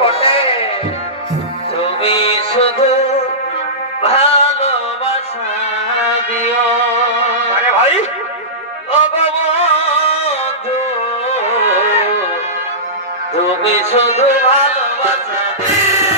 বটে। তুমি শুধু ভালোবাসা দিও। আরে ভাই। ও বন্ধু, তুমি শুধু ভালোবাসা বারে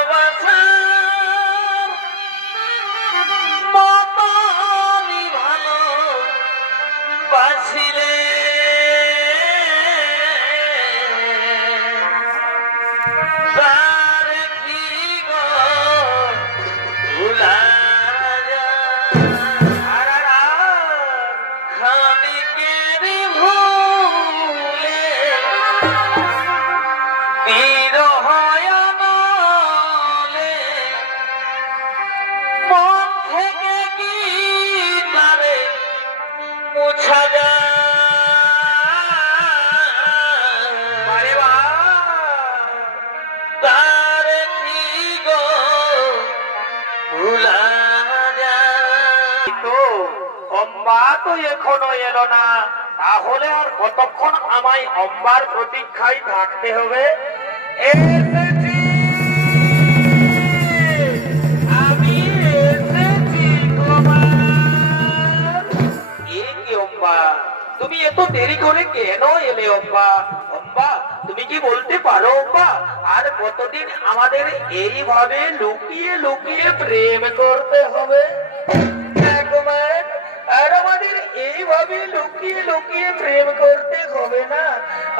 তার অম্বা তো এখনও এলো না। তাহলে আর কতক্ষণ আমায় অম্বার প্রতীক্ষায় থাকতে হবে? এ কি অম্বা? তুমি এত দেরি করে কেন এলে অম্বা? অম্বা, তুমি কি বলতে পারো অম্বা? আর কতদিন আমাদের এইভাবে লুকিয়ে লুকিয়ে প্রেম করতে হবে? আর আমাদের এইভাবে লুকিয়ে লুকিয়ে প্রেম করতে হবে না।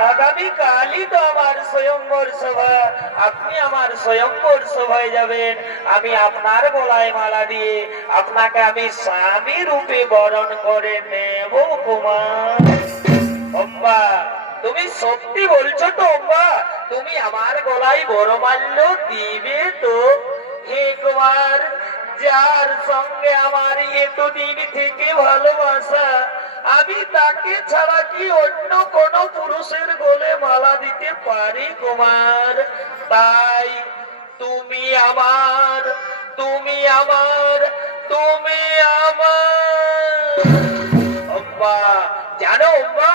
আগামী কালই তো আমার স্বয়ংবর সভা। আপনি আমার স্বয়ংবর সভায় যাবেন। আমি আপনার গলায় মালা দিয়ে আপনাকে আমি স্বামী রূপে বরণ করে নেব কুমার অম্বা, তুমি সত্যি বলছো তো অম্বা? তুমি আমার গলায় বড় মাল্য দিবে তো। হে কুমার যার সঙ্গে আমার এতদিন থেকে ভালোবাসা, আমি তাকে ছাড়া কি অন্য কোন পুরুষের গোলে মালা দিতে পারি কুমার? তাই তুমি আমার তুমি আমার তুমি আমার। জানো অম্বা,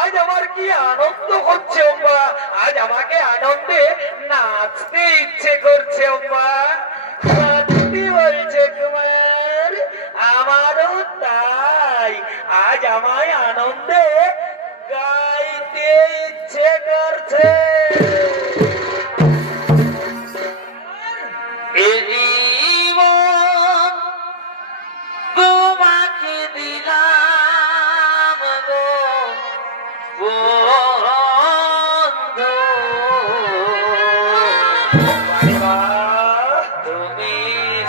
আজ আমার কি আনন্দ হচ্ছে অম্বা? আজ আমাকে আনন্দে নাচতে ইচ্ছে করছে অম্বা। সত্যি বলছে কুমার আমারও তাই আজ আমায় আনন্দে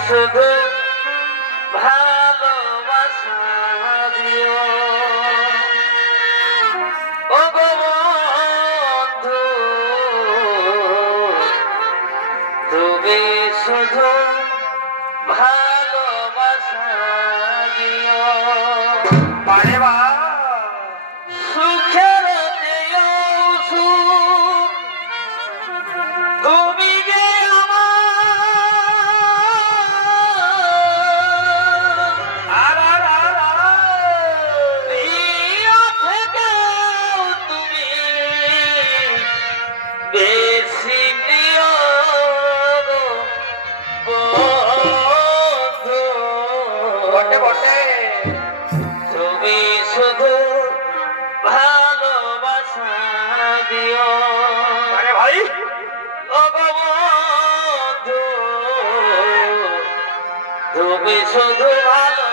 শুধু ভালোবাসা দিও। ও গো শুধু ভালোবাসা দিও আরে ভাই ও তুমি শুধু ভালোবাসা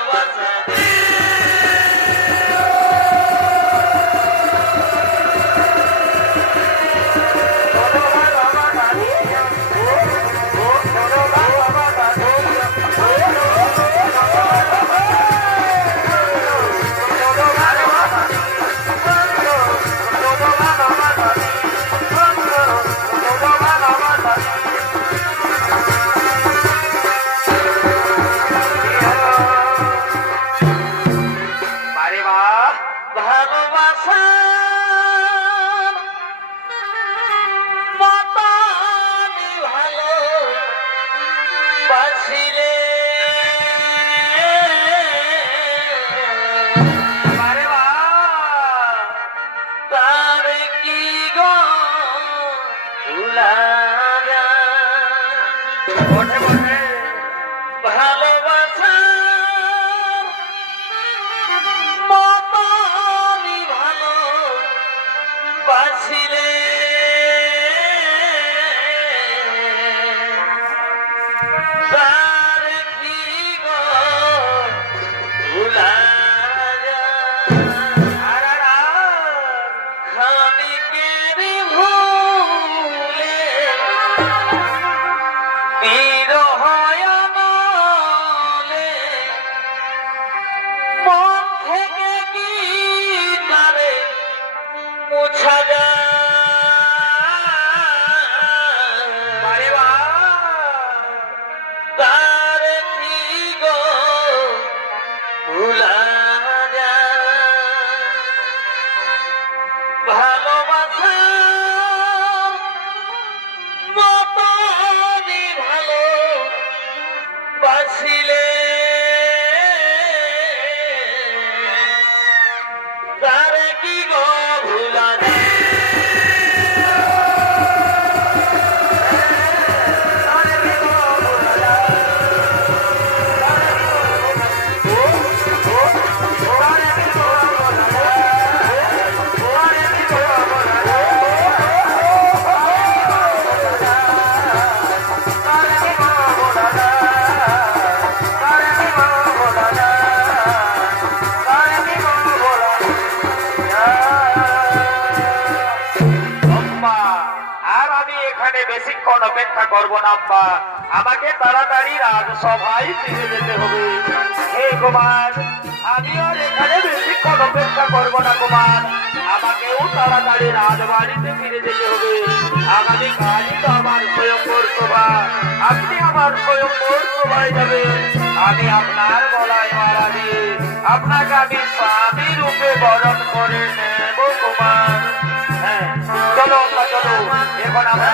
এখানে বেশিক্ষণ অপেক্ষা করব না আম্মা আমাকে তাড়াতাড়ি রাজসভায় ফিরে যেতে হবে। হে কুমার, আমি আর এখানে বেশিক্ষণ অপেক্ষা করব না, কুমার। আমাকেও তাড়াতাড়ি রাজবাড়িতে ফিরে যেতে হবে। আগামী তো আমার স্বয়ংবর সভা। আপনি আমার স্বয়ংবর সভায় যাবেন। আমি আপনার গলায় মারা দিয়ে আপনাকে আমি স্বামী রূপে বরণ করে নেব, কুমার। হ্যাঁ আমরা যাই। এখন আমরা